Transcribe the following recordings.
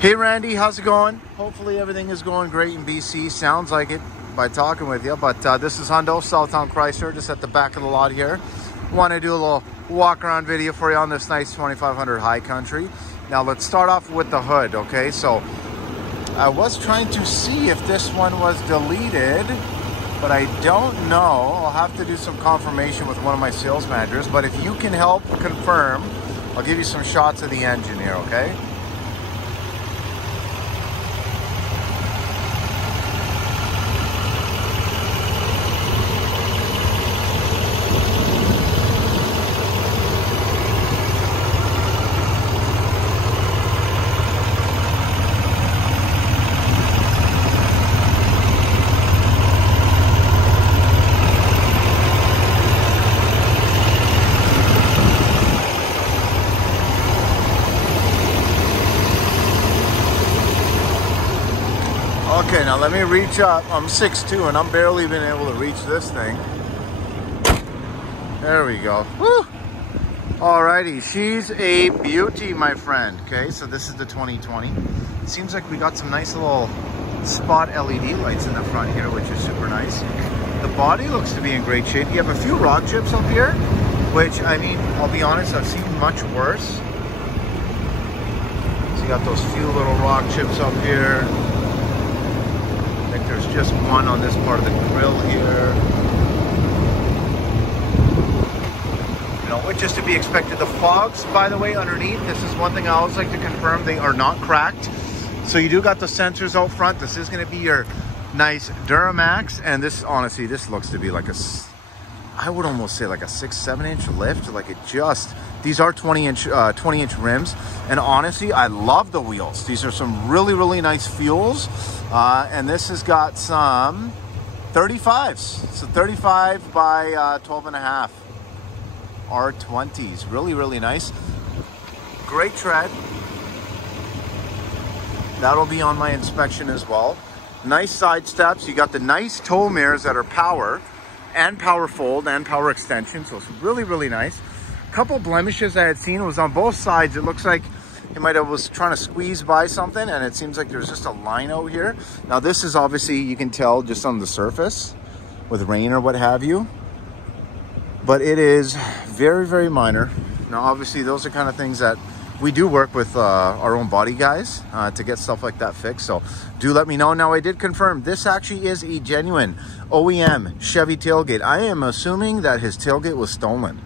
Hey Randy, how's it going? Hopefully everything is going great in BC. Sounds like it by talking with you. But this is Hundo, Southtown Chrysler, just at the back of the lot here. Want to do a little walk around video for you on this nice 2500 High Country. Now let's start off with the hood, okay? So I was trying to see if this one was deleted, but I don't know. I'll have to do some confirmation with one of my sales managers. But if you can help confirm, I'll give you some shots of the engine here, okay? Okay, now let me reach up. I'm 6'2" and I'm barely been able to reach this thing. There we go. Woo! Alrighty, she's a beauty, my friend. Okay, so this is the 2020. It seems like we got some nice little spot LED lights in the front here, which is super nice. The body looks to be in great shape. You have a few rock chips up here, which, I mean, I'll be honest, I've seen much worse. So you got those few little rock chips up here. I think there's just one on this part of the grill here. You know, which is to be expected. The fogs, by the way, underneath, this is one thing I always like to confirm, they are not cracked. So you do got the sensors out front. This is going to be your nice DURAMAX, and this, honestly, this looks to be like a, I would almost say like a 6-7 inch lift. Like it just, these are 20 inch rims, and honestly, I love the wheels. These are some really nice fuels. And this has got some 35s, so 35 by 12 and a half R20s. Really nice. Great tread. That'll be on my inspection as well. Nice side steps. You got the nice tow mirrors that are power and power fold and power extension, so it's really nice. A couple blemishes I had seen was on both sides. It looks like he might have was trying to squeeze by something, and it seems like there's just a line out here. Now this is obviously, you can tell just on the surface with rain or what have you, but it is very minor. Now obviously those are kind of things that we do work with our own body guys to get stuff like that fixed, so do let me know. Now I did confirm this actually is a genuine OEM Chevy tailgate. I am assuming that his tailgate was stolen.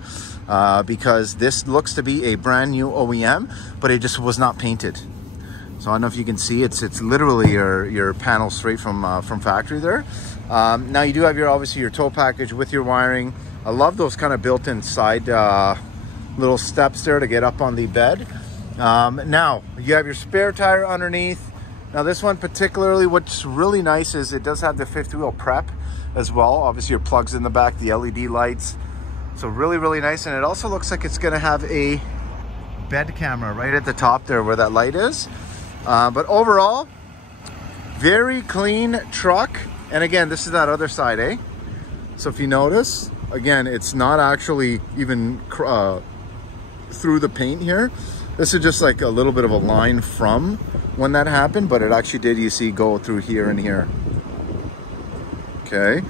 Because this looks to be a brand new OEM, but it just was not painted. So I don't know if you can see, it's literally your panel straight from factory there. Now you do have your, obviously, your tow package with your wiring. I love those kind of built-in side little steps there to get up on the bed. Now you have your spare tire underneath. Now this one particularly, what's really nice is it does have the fifth wheel prep as well. Obviously your plugs in the back, the LED lights. So really nice, and it also looks like it's going to have a bed camera right at the top there where that light is. But overall, very clean truck. And again, this is that other side, eh? So if you notice, again, it's not actually even through the paint here. This is just like a little bit of a line from when that happened, but it actually did, you see, go through here and here. Okay.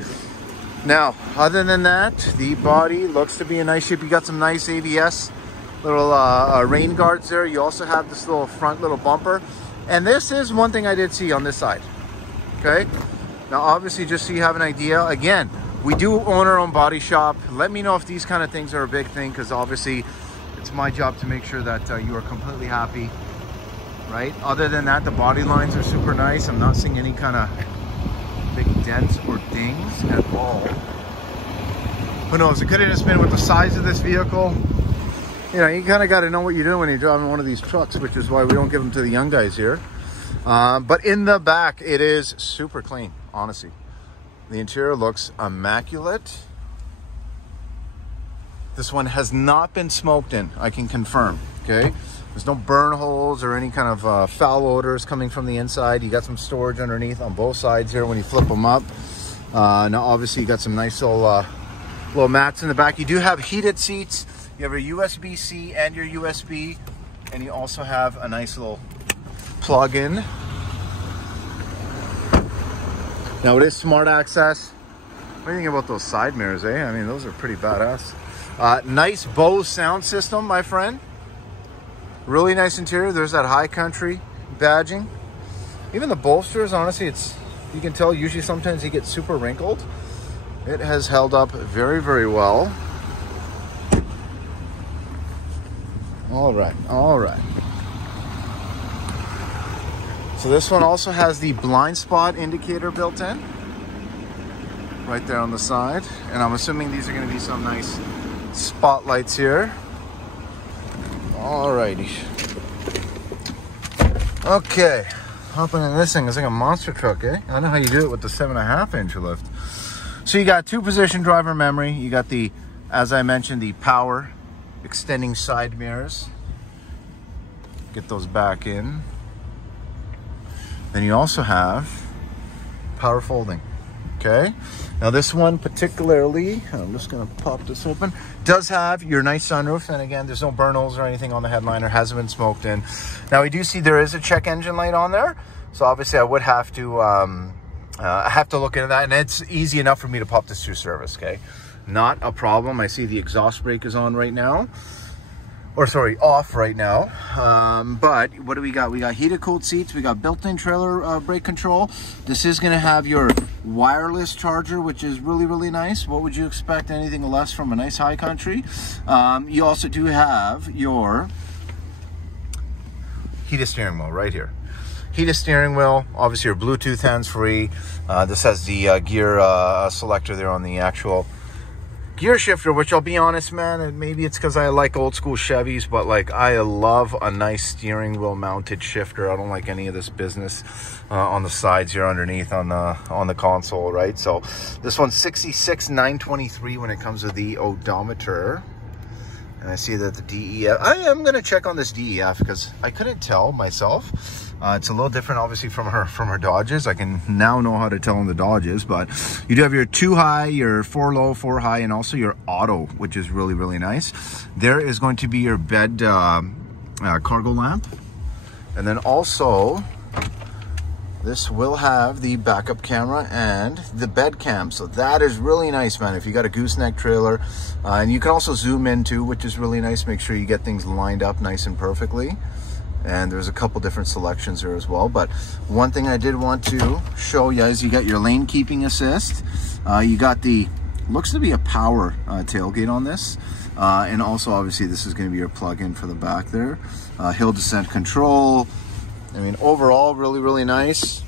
Now, other than that, the body looks to be in nice shape. You got some nice ABS little rain guards there. You also have this little front little bumper. And this is one thing I did see on this side. Okay. Now, obviously, just so you have an idea, again, we do own our own body shop. Let me know if these kind of things are a big thing, because obviously it's my job to make sure that you are completely happy, right? Other than that, the body lines are super nice. I'm not seeing any kind of big dents or dings at all. Who knows, it could have just been with the size of this vehicle. You know, you kind of got to know what you're doing when you're driving one of these trucks, which is why we don't give them to the young guys here. But in the back, it is super clean, honestly. The interior looks immaculate. This one has not been smoked in, I can confirm, okay? There's no burn holes or any kind of foul odors coming from the inside. You got some storage underneath on both sides here when you flip them up. Now, obviously, you got some nice little mats in the back. You do have heated seats. You have your USB-C and your USB, and you also have a nice little plug-in. Now it is smart access. What do you think about those side mirrors, eh? I mean, those are pretty badass. Nice Bose sound system, my friend. Really nice interior. There's that high country badging. Even the bolsters, honestly, you can tell usually sometimes they get super wrinkled. It has held up very, very well. All right, all right. So this one also has the blind spot indicator built in. Right there on the side. And I'm assuming these are going to be some nice spotlights here. All righty. Okay. Hopping in this thing. It's like a monster truck, eh? I know how you do it with the 7.5-inch lift. So you got 2-position driver memory. You got the, as I mentioned, the power extending side mirrors. Get those back in. Then you also have power folding. Okay. Now this one particularly, I'm just going to pop this open, does have your nice sunroof. And again, there's no burn holes or anything on the headliner. Hasn't been smoked in. Now we do see there is a check engine light on there. So obviously I would have to, look into that. And it's easy enough for me to pop this through service. Okay. Not a problem. I see the exhaust brake is on right now. Or sorry, off right now. But what do we got? We got heated cooled seats. We got built-in trailer brake control. This is going to have your wireless charger, which is really, really nice. What would you expect anything less from a nice high country? You also do have your heated steering wheel right here. Heated steering wheel, obviously your Bluetooth hands-free. This has the gear selector there on the actual gear shifter, which I'll be honest, man, and maybe it's because I like old school Chevys, but like I love a nice steering wheel mounted shifter. I don't like any of this business on the sides here underneath on the console, right? So this one's 66,923 when it comes to the odometer. And I see that the DEF, I am going to check on this DEF because I couldn't tell myself. It's a little different, obviously, from her Dodges. I can now know how to tell in the Dodges, but you do have your 2 high, your 4 low, 4 high, and also your auto, which is really, really nice. There is going to be your bed cargo lamp. And then also, this will have the backup camera and the bed cam. So that is really nice, man. If you got a gooseneck trailer, and you can also zoom in too, which is really nice. Make sure you get things lined up nice and perfectly. And there's a couple different selections there as well. But one thing I did want to show you is you got your lane keeping assist. You got the, looks to be a power tailgate on this. And also, obviously, this is going to be your plug-in for the back there. Hill descent control. I mean, overall, really, really nice.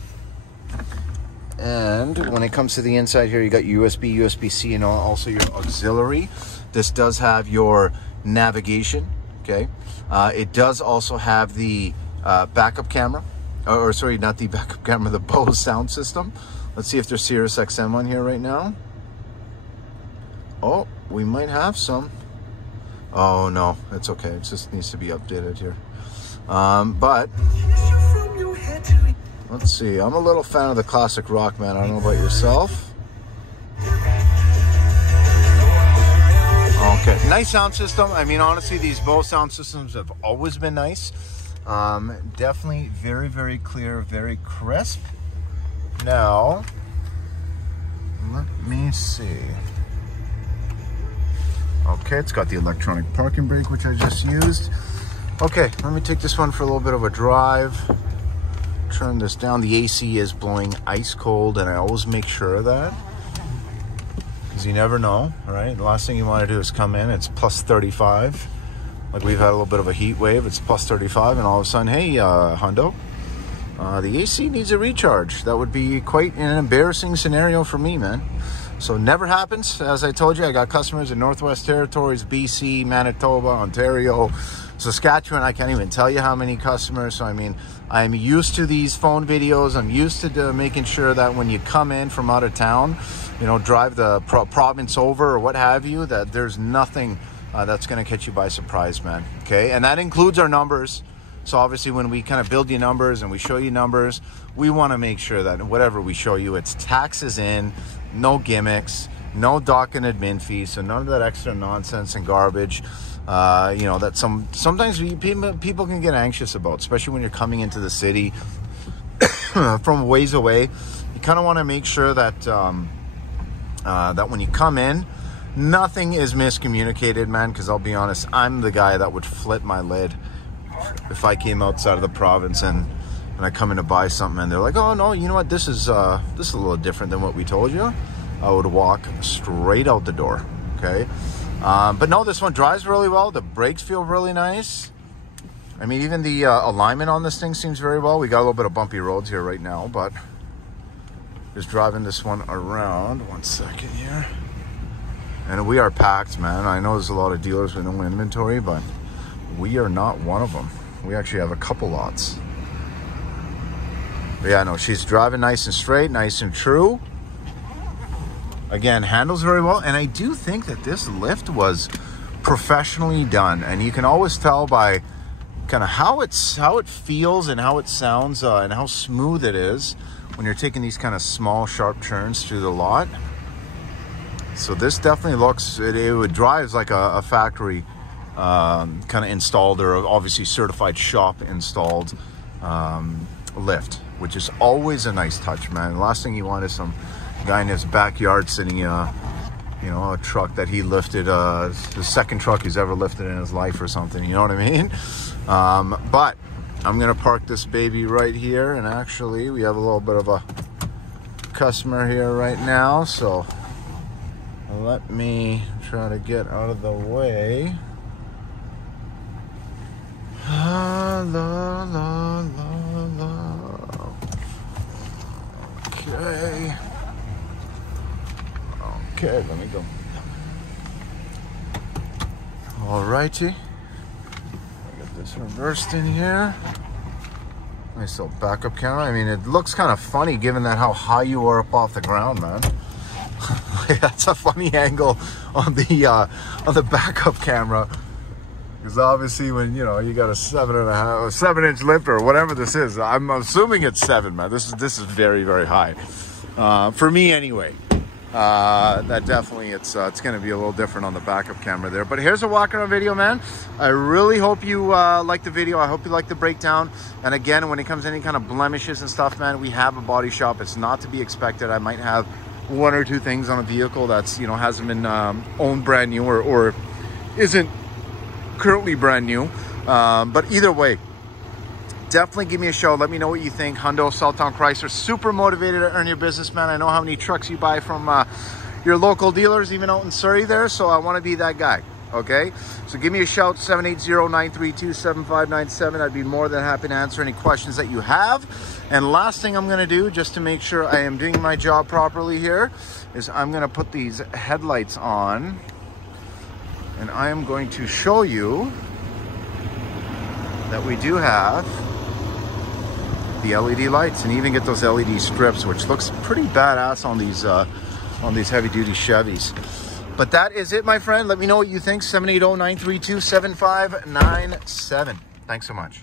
And when it comes to the inside here, you got USB, USB-C, and also your auxiliary. This does have your navigation, okay? It does also have the backup camera. Or sorry, not the backup camera, the Bose sound system. Let's see if there's Sirius XM on here right now. Oh, we might have some. Oh, no, it's okay. It just needs to be updated here. But let's see. I'm a little fan of the classic rock, man. I don't know about yourself. Okay, nice sound system. I mean, honestly, these Bose sound systems have always been nice. Definitely very, very clear, very crisp. Now, let me see. Okay, it's got the electronic parking brake, which I just used. Okay, let me take this one for a little bit of a drive. Turn this down. The AC is blowing ice cold, and I always make sure of that. Because you never know, right? The last thing you want to do is come in, it's plus 35. Like we've had a little bit of a heat wave, it's plus 35, and all of a sudden, hey, Hundo, the AC needs a recharge. That would be quite an embarrassing scenario for me, man. So never happens. As I told you, I got customers in Northwest Territories, BC, Manitoba, Ontario, Saskatchewan. I can't even tell you how many customers. So I mean, I'm used to these phone videos. I'm used to making sure that when you come in from out of town, you know, drive the province over or what have you, that there's nothing that's going to catch you by surprise, man. Okay, and that includes our numbers. So obviously when we kind of build you numbers and we show you numbers, we want to make sure that whatever we show you, it's taxes in, no gimmicks, no dock and admin fees, so none of that extra nonsense and garbage. you know, that sometimes people can get anxious about, especially when you're coming into the city from ways away. You kind of want to make sure that that when you come in, nothing is miscommunicated, man, because I'll be honest, I'm the guy that would flip my lid if I came outside of the province and I come in to buy something and they're like, oh no, you know what, this is a little different than what we told you. I would walk straight out the door. Okay, but no, this one drives really well. The brakes feel really nice. I mean, even the alignment on this thing seems very well. We got a little bit of bumpy roads here right now, but just driving this one around. 1 second here. And we are packed, man. I know there's a lot of dealers with no inventory, but we are not one of them. We actually have a couple lots. But yeah, no, she's driving nice and straight, nice and true. Again, handles very well. And I do think that this lift was professionally done. And you can always tell by kind of how it feels and how it sounds and how smooth it is when you're taking these kind of small, sharp turns through the lot. So this definitely looks, it drives like a factory kind of installed, or obviously certified shop installed lift, which is always a nice touch, man. The last thing you want is some guy in his backyard sitting, you know, a truck that he lifted, the second truck he's ever lifted in his life or something, you know what I mean? But I'm gonna park this baby right here, and actually we have a little bit of a customer here right now, so let me try to get out of the way. La, la, la, la. Okay. Okay, let me go. Alrighty. Get this reversed in here. Nice little backup camera. I mean, it looks kind of funny given that how high you are up off the ground, man. That's a funny angle on the backup camera, because obviously when you got a 7.5 lift or whatever this is, I'm assuming it's 7, man. This is very, very high for me anyway. That definitely it's going to be a little different on the backup camera there. But here's a walk around video, man. I really hope you like the video. I hope you like the breakdown. And again, when it comes to any kind of blemishes and stuff, man, we have a body shop. It's not to be expected. I might have 1 or 2 things on a vehicle that's, hasn't been owned brand new or isn't currently brand new. But either way, definitely give me a shout. Let me know what you think. Hundo, Southtown Chrysler, super motivated to earn your business, man. I know how many trucks you buy from your local dealers, even out in Surrey there. So I want to be that guy. Okay, so give me a shout, 780-932-7597. I'd be more than happy to answer any questions that you have. And last thing I'm going to do, just to make sure I am doing my job properly here, is I'm going to put these headlights on, and I am going to show you that we do have the LED lights, and even get those LED strips, which looks pretty badass on these heavy-duty Chevys. But that is it, my friend. Let me know what you think. 780-932-7597. Thanks so much.